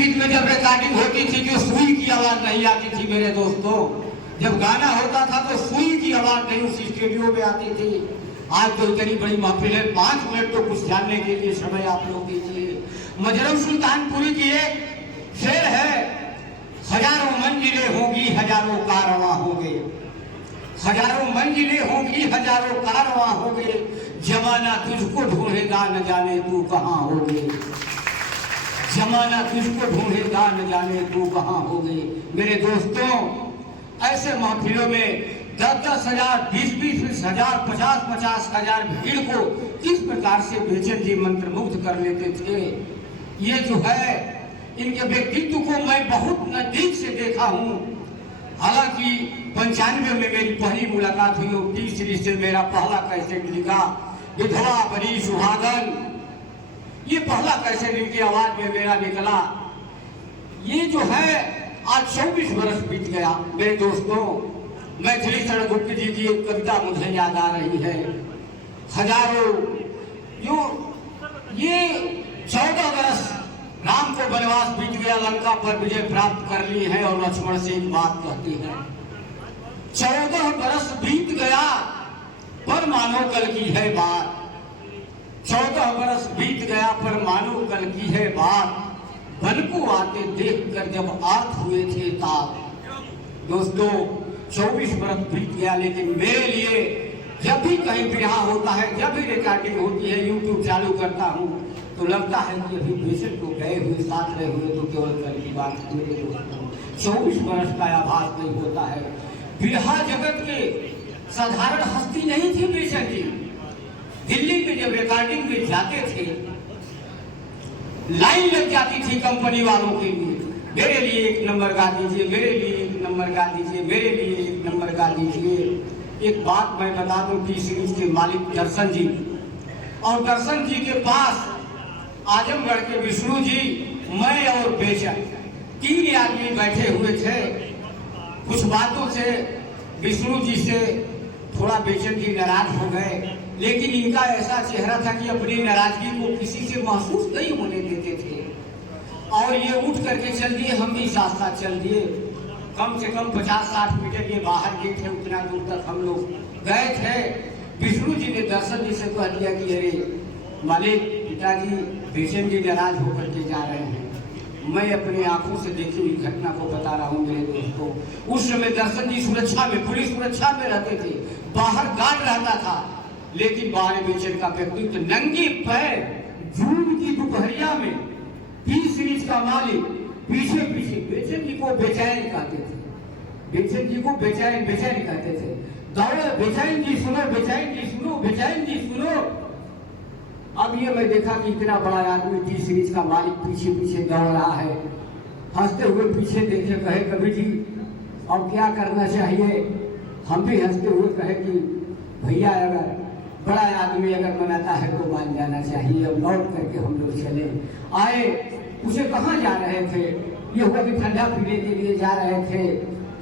में जब रिकॉर्डिंग होती थी जो सुई की आवाज नहीं आती थी मेरे दोस्तों, जब गाना होता था तो सुई की आवाज नहीं उस स्टूडियो में आती थी। आज तो इतनी बड़ी महफिल है, 5 मिनट तो कुछ जानने के लिए समय आप लोग दीजिए। मजरम सुल्तानपुरी की एक शेर है, हजारों मंजिलें होंगी हजारों कारवां होंगे, हजारों मंजिलें होंगी हजारों कारवां होंगे, जमाना तुझको ढूंढेगा न जाने तू कहाँ होगे, जमाना तुझको ढूंढेगा न जाने तू कहाँ होगे। मेरे दोस्तों, ऐसे महफिलों में 10-10 हजार, 20-20 हजार, 50-50 हजार भीड़ को किस प्रकार से बेचैन जी मंत्र मुग्ध कर लेते थे। ये जो है, इनके व्यक्तित्व को मैं बहुत नजदीक से देखा हूँ। हालांकि 95 में मेरी पहली मुलाकात हुई और 30 सीरीज से मेरा पहला कैसेट लिखा, विधवा बड़ी सुहागन, ये पहला कैसेट इनकी आवाज में मेरा निकला। ये जो है आज 24 वर्ष बीत गया मेरे दोस्तों। मैथिली शरण गुप्त जी की एक कविता मुझे याद आ रही है, हजारों जो ये 14 वर्ष राम को वनवास बीत गया, लंका पर विजय प्राप्त कर ली है और लक्ष्मण से एक बात कहती है, 14 वर्ष बीत गया पर मानो कल की है बात, 14 वर्ष बीत गया पर मानो कल की है बात, वन को आते देख कर जब आर्त हुए थे ताप। दोस्तों 24 वर्ष बीत गया, लेकिन मेरे लिए जब भी कहीं विवाह होता है, जब भी रिकॉर्डिंग होती है, यूट्यूब चालू करता हूँ तो लगता है कि अभी बेशक तो गए हुए साथ रहे हुए तो केवल कल की बात मेरे दोस्तों। 24 वर्ष का आभास नहीं होता है। बिरहा जगत के साधारण हस्ती नहीं थी बेशक जी। दिल्ली में जब रिकॉर्डिंग में जाते थे, लाइन लग जाती थी कंपनी वालों के लिए, मेरे लिए 1 नंबर गा दीजिए, मेरे लिए 1 नंबर गा दीजिए, मेरे लिए 1 नंबर गा दीजिए। एक बात मैं बता दूं कि सीरीज के मालिक दर्शन जी, और दर्शन जी के पास आजमगढ़ के विष्णु जी, मैं और बेचन 3 आदमी बैठे हुए थे। कुछ बातों से विष्णु जी से थोड़ा बेचन जी नाराज हो गए, लेकिन इनका ऐसा चेहरा था कि अपनी नाराजगी को किसी से महसूस नहीं होने देते थे और ये उठ करके चल दिए, हम भी साथ साथ चल दिए। कम से कम 50-60 मीटर ये बाहर गए थे, उतना दूर तक हम लोग गए थे। विष्णु जी ने दर्शन जी से कह दिया कि अरे मालिक, पिताजी बेचन जी नाराज होकर के जा रहे हैं। मैं अपनी आंखों से देखी हुई घटना को बता रहा हूँ मेरे दोस्तों। उस समय दर्शन जी सुरक्षा में, पुलिस सुरक्षा में रहते थे, बाहर गार्ड रहता था, लेकिन बाहर बेचन का व्यक्तित्व नंगे पैर जून की दोपहरिया में 30 सीरीज का मालिक पीछे पीछे बेचन जी को बेचैन कहते थे, बेचन जी को बेचैन बेचैन कहते थे। दौड़े, बेचैन जी सुनो, बेचैन जी सुनो, बेचैन जी सुनो। अब ये मैं देखा कि इतना बड़ा आदमी 30 सीरीज का मालिक पीछे पीछे दौड़ रहा है। हंसते हुए पीछे देखे, कहे कवि जी अब क्या करना चाहिए। हम भी हंसते हुए कहे कि भैया अगर बड़ा आदमी अगर मनाता है तो मान जाना चाहिए। अब लौट करके हम लोग चले आए। उसे कहाँ जा रहे थे, ये हुआ कि ठंडा पीने के लिए जा रहे थे।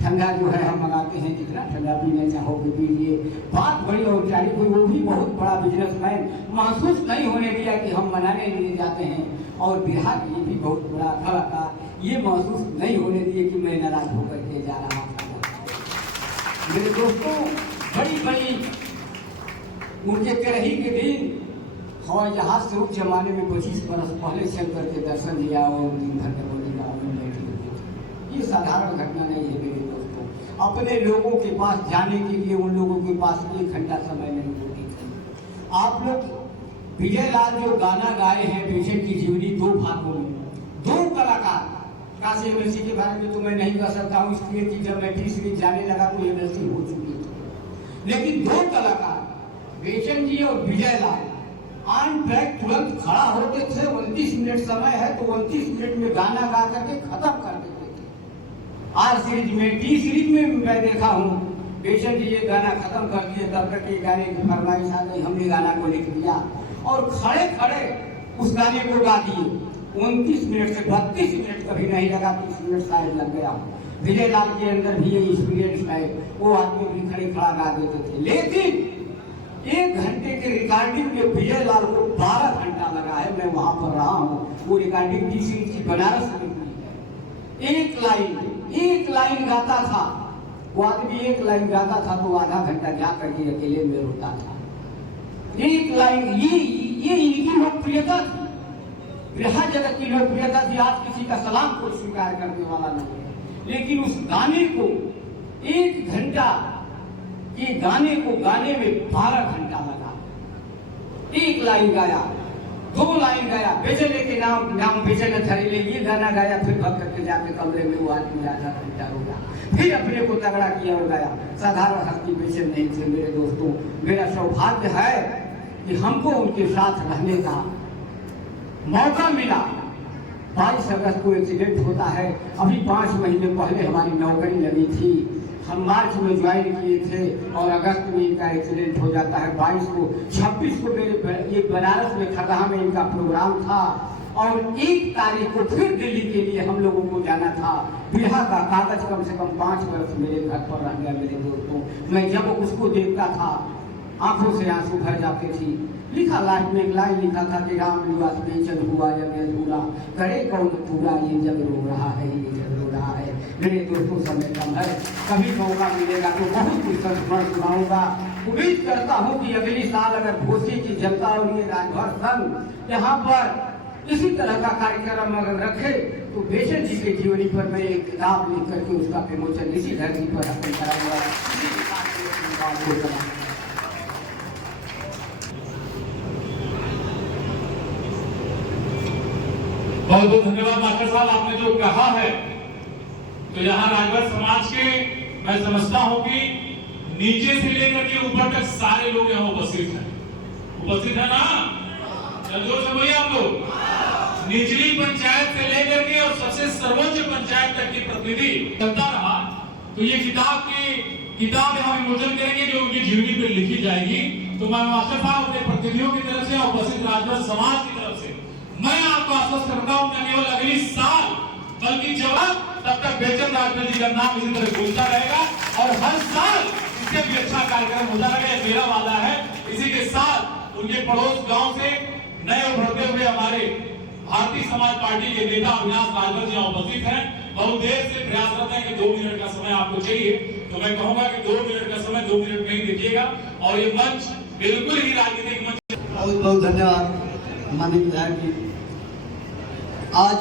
ठंडा जो है हम मंगाते हैं, जितना ठंडा पीना चाहोगे पीजिए। बात बड़ी औपचारिक हुई, वो भी बहुत बड़ा बिजनेसमैन, महसूस नहीं होने दिया कि हम मनाने लिए जाते हैं। और बिहार ये भी बहुत बड़ा कलाकार, ये महसूस नहीं होने दिए कि मैं नाराज होकर के जा रहा था। मेरे दोस्तों, बड़ी बड़ी उनके तेरही के दिन हवाई जहाज से उस जमाने में 25 वर्ष पहले चल करके दर्शन दिया और दिन भर करवली गाँव में बैठे हुए थे। ये साधारण घटना नहीं है मेरे दोस्तों। अपने लोगों के पास जाने के लिए उन लोगों के पास 1 घंटा समय नहीं होती थी। आप लोग विजय लाल जो गाना गाए हैं बेचन की जीवनी 2 भागों में, 2 कलाकार। काशी एमएलसी के बारे में तो मैं नहीं कह सकता हूँ, इसलिए कि जब मैं 30 सीरीज जाने लगा तो एमएलसी हो चुकी थी। लेकिन 2 कलाकार बेचन जी और विजय लाल ऑन ट्रैक तुरंत खड़ा होते थे। 29 मिनट समय है तो 29 मिनट में गाना गा करके खत्म कर देते थे। आर सीरीज में, टी सीरीज में मैं देखा हूँ बेचन जी ये गाना खत्म कर दिए, तब तक ये गाने की फरमाइश आ गई, हमने गाना को लिख दिया और खड़े खड़े उस गाने को गा दिए। 29 मिनट से 32 मिनट कभी नहीं लगा, 30 मिनट शायद लग गया। विजय लाल के अंदर भी ये एक्सपीरियंस है, वो आदमी भी खड़े खड़ा गा देते थे। लेकिन 1 घंटे के रिकॉर्डिंग में विजय लाल को 12 घंटा लगा है। मैं वहां पर रहा हूँ। वो रिकॉर्डिंग टी सीरीज की बनारस में हुई, एक लाइन गाता था। वो आदमी एक लाइन गाता था तो आधा घंटा जा करके अकेले में रोता था। एक लाइन, ये इनकी लोकप्रियता थी, बिरहा जगत की लोकप्रियता थी। आज किसी का सलाम को स्वीकार करने वाला नहीं है, लेकिन उस गाने को 1 घंटा के गाने को गाने में 12 घंटा लगा। 1 लाइन गाया, 2 लाइन गाया, बेचने के नाम बेचने धरेले, ये गाना गाया। फिर भक्त के जाके कमरे में वो आदमी आधा घंटा रोया, फिर अपने को तगड़ा किया और गाया। साधारण हस्ती बेचे नहीं थे मेरे दोस्तों। मेरा सौभाग्य है कि हमको उनके साथ रहने का मौका मिला। 22 अगस्त को एक्सीडेंट होता है। अभी 5 महीने पहले हमारी नौकरी लगी थी, हम मार्च में ज्वाइन किए थे और अगस्त में इनका एक्सीडेंट हो जाता है। 22 को 26 को मेरे ये बनारस में खरहा में इनका प्रोग्राम था और 1 तारीख को फिर दिल्ली के लिए हम लोगों को जाना था। बिरहा का कागज कम से कम 5 वर्ष मेरे घर पर रह गया मेरे दोस्तों। मैं जब उसको देखता था आंखों से आंसू भर जाते थी। लिखा लास्ट में एक लाइन लिखा था कि राम निवास बेचन हुआ जब अधूरा, करे कौन पूरा, ये जब रो रहा है, ये जब रो रहा है। मेरे दोस्तों समय कम है, कभी मौका मिलेगा तो बहुत कुछ संस्मरण सुनाऊंगा। उम्मीद करता हूँ कि अगले साल अगर भोसी की जनता और ये राजभर संघ यहाँ पर इसी तरह का कार्यक्रम अगर रखे तो बेचन जी के जीवनी पर मैं एक किताब लिख करके उसका विमोचन इसी धरती पर अपन कराऊंगा। बहुत बहुत धन्यवाद मास्टर साहब, आपने जो कहा है तो यहाँ राजभर समाज के मैं समझता हूँ कि नीचे से लेकर के ऊपर तक सारे लोग यहाँ उपस्थित है ना? जोर से बोलिए आप लोग। निचली पंचायत से लेकर के और सबसे सर्वोच्च पंचायत तक की प्रतिनिधि चलता रहा। तो ये किताब यहाँ विमोचन करेंगे जो उनकी जीवनी पे लिखी जाएगी। तो मैं मास्टर साहब अपने प्रतिनिधियों की तरफ से और उपस्थित राजभर समाज की तरफ से मैं आपको आश्वस्त करता हूं कि केवल अगली साल बल्कि जब तब तक बेचन राजभर जी का नाम इसी तरह गूंजता रहेगा और हर साल इससे भी अच्छा कार्यक्रम होता रहेगा, मेरा वादा है। इसी के साथ उनके पड़ोस गांव से नए उभरते हुए हमारे भारतीय समाज पार्टी के नेता अविनाश राजभर जी उपस्थित हैं। बहुत देर से प्रयासरत है कि 2 मिनट का समय आपको चाहिए, तो मैं कहूंगा कि 2 मिनट का समय 2 मिनट में ही देखिएगा और ये मंच बिल्कुल ही राजनीतिक मंच। बहुत बहुत धन्यवाद माननीय विधायक जी। आज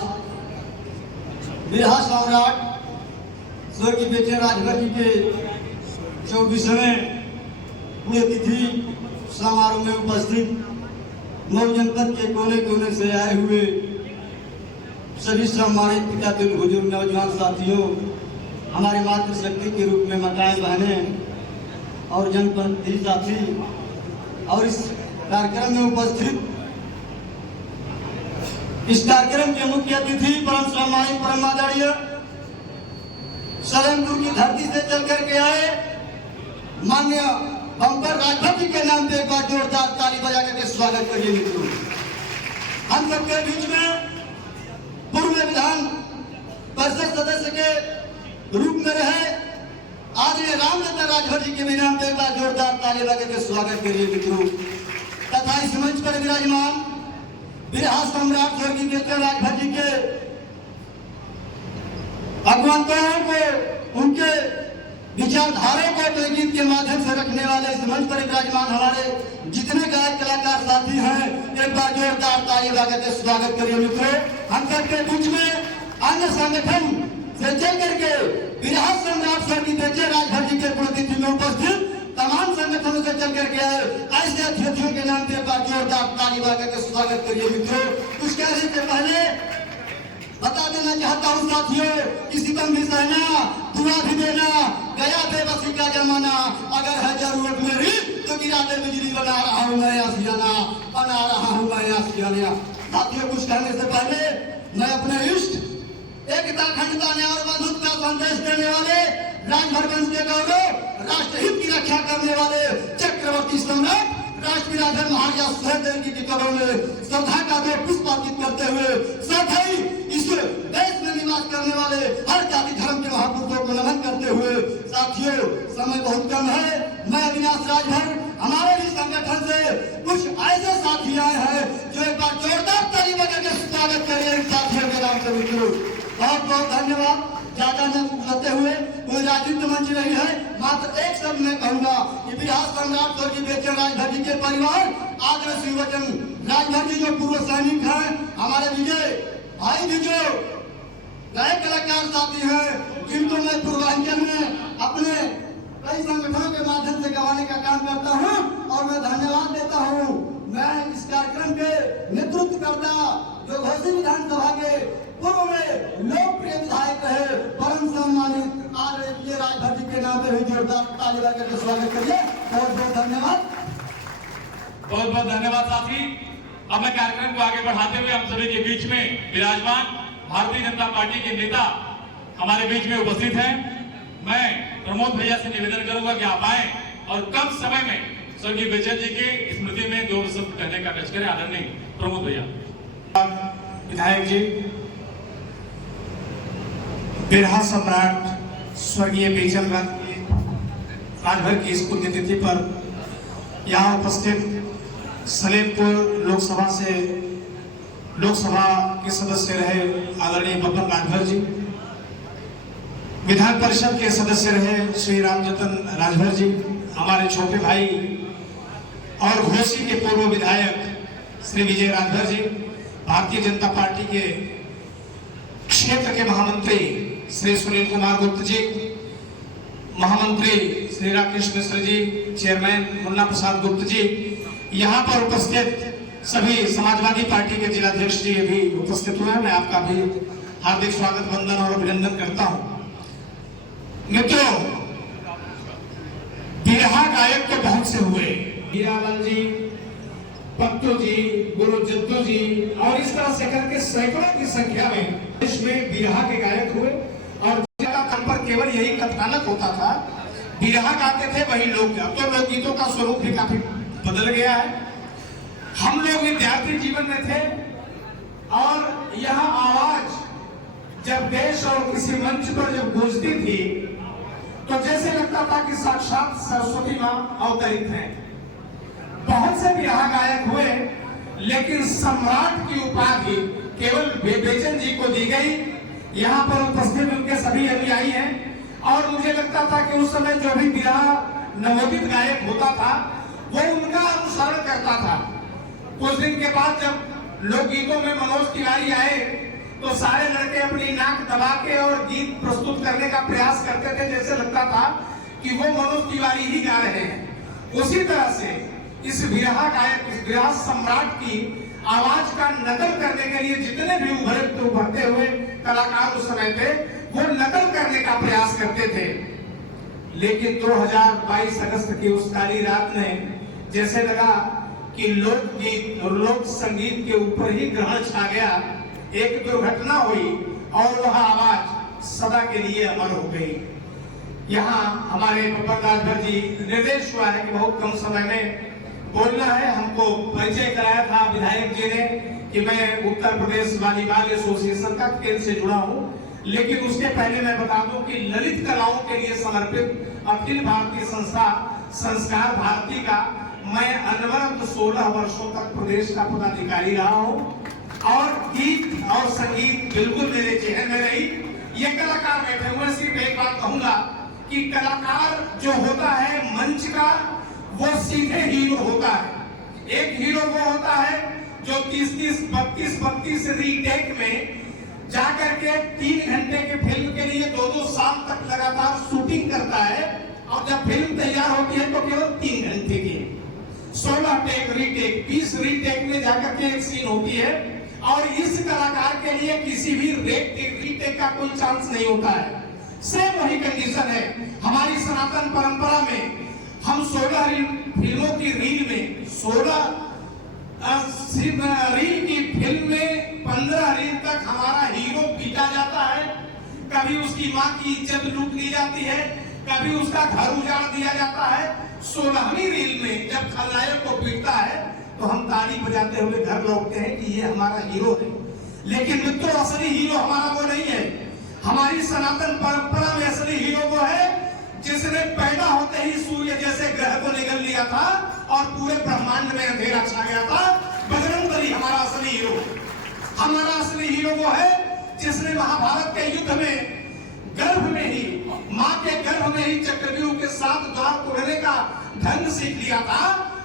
बिरहा सम्राट स्वर्गीय बेचन राजभर जी के 24वें पुण्यतिथि समारोह में उपस्थित मऊ जनपद के कोने कोने से आए हुए सभी सम्मानित पिता के बुजुर्ग नौजवान साथियों, हमारे मातृशक्ति के रूप में माताएं बहनें और जनपद साथी और इस कार्यक्रम में उपस्थित इस कार्यक्रम के मुख्य अतिथि परम सम्मानित परम आदरणीय सलेमपुर की धरती से चल करके आए माननीय बम्पर राजभर जी के नाम पे एक बार जोरदार ताली बजा करके स्वागत करिए मित्रों। हम सबके बीच में पूर्व विधान परिषद सदस्य के रूप में रहे आदरणीय रामचंद्र राजभर जी के भी नाम पे एक बार जोरदार ताली बजा करके स्वागत करिए मित्रों। तथा इस मंच पर विराजमान बिरहा सम्राट स्वर्गीय बेचन राजभर जी के अगुवाओं को, उनके विचारधारा को अपने गीत के माध्यम से रखने वाले इस मंच पर विराजमान हमारे जितने गायक कलाकार साथी हैं, एक बार जोरदार ताली बजा के स्वागत करिए मित्रों। हम सबके बीच में अन्य संगठन से चल करके बिरहा सम्राट स्वर्गीय बेचन राजभर जी के पुण्यतिथि में उपस्थित तमाम संगठनों से चल करके आए ऐसे अतिथियों के नाम पे एक बार जोरदार ताली बजा के स्वागत करिए मित्रों। कुछ कहने से पहले बता देना चाहता हूँ साथियों, किसी कम भी सहना, दुआ भी देना, गया बेबसी का जमाना, अगर है जरूरत मेरी तो गिरा दे बिजली, बना रहा हूँ मैं आशियाना, बना रहा हूँ मैं आशियाना। साथियों कुछ कहने से पहले मैं अपने इष्ट एकता, अखंडता, न्याय और बंधुत्व का संदेश देने वाले राजभर वंश के गौरव, राष्ट्रहित की रक्षा करने वाले चक्रवर्ती सम्राट राष्ट्रीय राजभर महाराजा सुहेलदेव जी की कब्रों में श्रद्धा का 2 पुष्प अर्पित करते हुए साथ ही इस देश में निवास करने वाले हर जाति धर्म के महापुरुषों को नमन करते हुए साथियों समय बहुत कम है। मैं अविनाश राजभर, हमारे भी संगठन से कुछ ऐसे साथी आए हैं जो एक बार जोरदार ताली बजा के स्वागत करिए साथियों के नाम से मित्रों। बहुत बहुत धन्यवाद। ज्यादा न उगलते हुए कोई राजनीति मंच रही है, मात्र एक शब्द मैं कहूंगा कि बिहार सम्राट स्वर्गीय बेचन राजभर जी के परिवार, आदरणीय श्री वचन राजभर जी जो पूर्व सैनिक हैं, हमारे विजय भाई भी जो नए कलाकार साथी हैं, जिनको मैं पूर्वांचल में अपने कई संगठनों के माध्यम से गवाने का काम करता हूं और मैं धन्यवाद देता हूं। मैं इस कार्यक्रम के नेतृत्व करता जो घोसी विधानसभा के पूर्व में लोकप्रिय विधायक रहे, परम सम्मानित आदरणीय राजभर जी के नाम पर जोरदार ताली बजाकर स्वागत करिए। बहुत बहुत धन्यवाद। बहुत बहुत धन्यवाद साथी। अब मैं कार्यक्रम को आगे बढ़ाते हुए हम सभी के बीच में विराजमान भारतीय जनता पार्टी के नेता हमारे बीच में उपस्थित हैं। मैं प्रमोद भैया से निवेदन करूंगा कि आप आए और कम समय में स्वर्गीय बेचन जी के स्मृति में 2 शब्द कहने का कष्ट करें। आदरणीय प्रमोद भैया। विधायक जी, बिरहा सम्राट स्वर्गीय बेचन राजभर की इस पुण्यतिथि पर यहाँ उपस्थित सलेमपुर लोकसभा के सदस्य रहे आदरणीय बब्बन राजभर जी, विधान परिषद के सदस्य रहे श्री रामजतन राजभर जी, हमारे छोटे भाई और घोसी के पूर्व विधायक श्री विजय राजभर जी, भारतीय जनता पार्टी के क्षेत्र के महामंत्री श्री सुनील कुमार गुप्त जी, महामंत्री श्री राकेश मिश्र जी, चेयरमैन मुन्ना प्रसाद गुप्त जी, यहाँ पर उपस्थित सभी समाजवादी पार्टी के जिलाध्यक्ष जी भी उपस्थित हुए हैं। मैं आपका भी हार्दिक स्वागत, वंदन और अभिनंदन करता हूँ। मित्रों, बिरहा गायक तो बहुत से हुए, हीरालाल जी, पत्तू जी, गुरु जद्दू जी और इस तरह से करके सैकड़ों की संख्या में देश में बिरहा के गायक हुए और पर केवल यही कथानक होता था, बिरहा गाते थे वही लोग। अब तो लोकगीतों का स्वरूप भी काफी बदल गया है। हम लोग विद्यार्थी जीवन में थे और यह आवाज जब देश और किसी मंच पर जब गूंजती थी तो जैसे लगता था कि साक्षात सरस्वती मां अवतरित हैं। बहुत से बिरहा गायक हुए, लेकिन सम्राट की उपाधि केवल बेचन जी को दी गई। यहाँ पर उपस्थित उनके सभी अनुयायी हैं और मुझे लगता था कि उस समय जो भी बिरहा नवोदित गायक होता था वो उनका अनुसरण करता था। कुछ दिन के बाद जब लोकगीतों में मनोज तिवारी आए तो सारे लड़के अपनी नाक दबा के और गीत प्रस्तुत करने का प्रयास करते थे, जैसे लगता था कि वो मनोज तिवारी ही गा रहे हैं। उसी तरह से इस बिरहा गायक, इस बिरहा सम्राट की आवाज का नकल करने के लिए जितने भी उभरते हुए कलाकार उस समय थे वो नकल करने का प्रयास करते थे। लेकिन 2022 अगस्त की उस काली रात में जैसे लगा कि लोकगीत और लोक संगीत के ऊपर ही ग्रहण छा गया। एक दुर्घटना हुई और वह आवाज सदा के लिए अमर हो गई। यहाँ हमारे बब्बन राजभर जी निर्देश हुआ है कि बहुत कम समय में बोलना है। हमको परिचय कराया था विधायक जी ने कि मैं उत्तर प्रदेश वॉलीबॉल एसोसिएशन का केंद्र से जुड़ा हूँ, लेकिन उसके पहले मैं बता दूं कि ललित कलाओं के लिए समर्पित अखिल भारतीय संस्था संस्कार भारती का मैं अनवरत 16 वर्षों तक प्रदेश का पदाधिकारी रहा हूँ और गीत और संगीत बिल्कुल मेरे चेहरे में रही। ये कलाकार बैठे हुए, सिर्फ एक बात कहूंगा कि कलाकार जो होता है मंच का वो सीधे हीरो होता है। एक हीरो वो होता है जो 30-30, 32-32 रीटेक में जाकर के 3 घंटे के फिल्म के लिए 2-2 साल तक लगातार शूटिंग करता है और जब फिल्म तैयार होती है तो केवल 3 घंटे की 16 टेक रीटेक 20 रीटेक में जाकर के एक सीन होती है और इस कलाकार के लिए किसी भी रीटेक का कोई चांस नहीं होता है। सेम वही कंडीशन है। हमारी सनातन परंपरा में हम 16 फिल्मों की रील में 16 रील की फिल्म में 15 रील तक हमारा हीरो पीटा जाता है। कभी उसकी माँ की इज्जत लूट ली जाती है, कभी उसका घर उजाड़ दिया जाता है। 16वीं रील में जब खलनायक को पीटता है तो हम ताली बजाते हुए घर लौटते हैं कि ये हमारा हीरो है। लेकिन मित्रों, असली हीरो हमारा वो नहीं है। हमारी सनातन परंपरा में असली हीरो वो है जिसने पैदा होते ही सूर्य जैसे ग्रह को निगल लिया था और पूरे ब्रह्मांड में अंधेरा छा गया था। बजरंगबली हमारा असली हीरो है। हमारा असली हीरो वो है जिसने महाभारत के युद्ध में गर्भ में ही, माँ के गर्भ में ही चक्रव्यूह के साथ द्वार तोड़ने का ढंग सीख लिया था।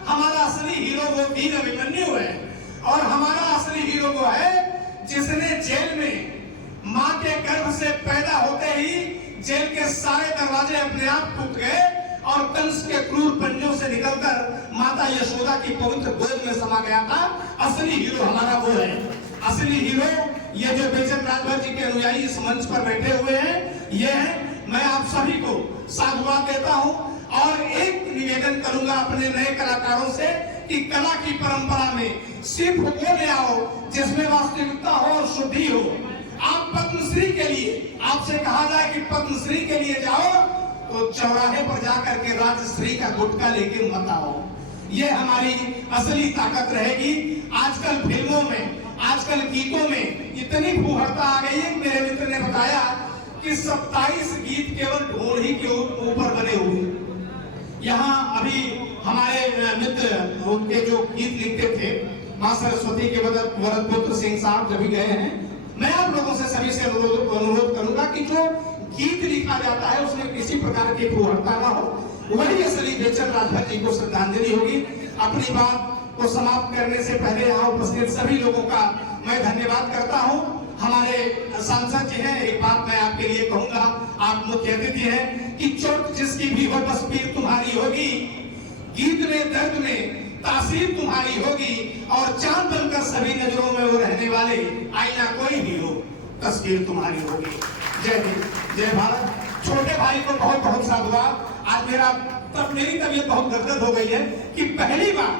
हमारा असली हीरो वो वीर अभिमन्यु है। और हमारा असली हीरो वो है जिसने जेल में माँ के गर्भ से पैदा होते ही जेल के सारे दरवाजे अपने आप टूट गए और कंस के क्रूर पंजों से निकलकर माता यशोदा की पवित्र गोद में समा गया था। असली हीरो हमारा वो है। असली हीरो ये जो बेचन राजभर जी के अनुयायी इस मंच पर बैठे हुए हैं, ये है। मैं आप सभी को साधुवाद देता हूँ और एक निवेदन करूंगा अपने नए कलाकारों से कि कला की परंपरा में सिर्फ वो ले आओ जिसमें वास्तविकता हो और शुद्धि हो। आप पद्मश्री के लिए, आपसे कहा जाए कि पद्मश्री के लिए जाओ तो चौराहे पर जाकर के राजश्री का गुटखा लेके मत आओ। ये हमारी असली ताकत रहेगी। आजकल फिल्मों में, आजकल गीतों में इतनी फूहड़ता आ गई है। मेरे मित्र ने बताया कि 27 गीत केवल ढोल के ऊपर बने हुए। यहाँ अभी हमारे मित्र उनके जो गीत लिखते थे, माँ सरस्वती के वरद पुत्र सिंह साहब जब भी गए हैं, मैं आप लोगों से सभी से अनुरोध करूंगा कि जो गीत लिखा जाता है उसमें किसी प्रकार की फूहड़ता ना हो। वही असली बेचन राजभर जी को श्रद्धांजलि होगी। अपनी बात को समाप्त करने से पहले यहाँ उपस्थित सभी लोगों का मैं धन्यवाद करता हूँ। हमारे सांसद जी हैं, एक बात मैं आपके लिए कहूंगा, आप मुख्य अतिथि हैं, कि चोट जिसकी भी हो बस पीर तुम्हारी होगी, गीत में दर्द में तासीर तुम्हारी होगी और चांद बनकर सभी नजरों में वो रहने वाले आईना कोई भी हो, तस्वीर तुम्हारी होगी। जय हिंद, जय भारत। छोटे भाई को बहुत बहुत साधुवाद। आज मेरी तबीयत बहुत गदगद हो गई है कि पहली बार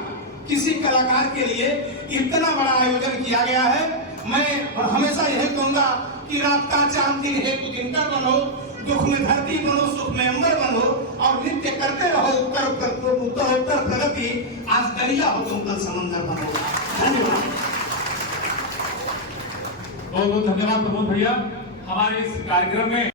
किसी कलाकार के लिए इतना बड़ा आयोजन किया गया है। मैं हमेशा यही कहूंगा कि रात का चांद दिन हेतु दिनकर बनो, दुख में धरती बनो, सुख में अंबर बनो और नृत्य करते रहो उत्तर उत्तर प्रगति। आज दरिया हो तुम कल समंदर बनो। धन्यवाद। बहुत बहुत धन्यवाद प्रमोद भैया। हमारे इस कार्यक्रम में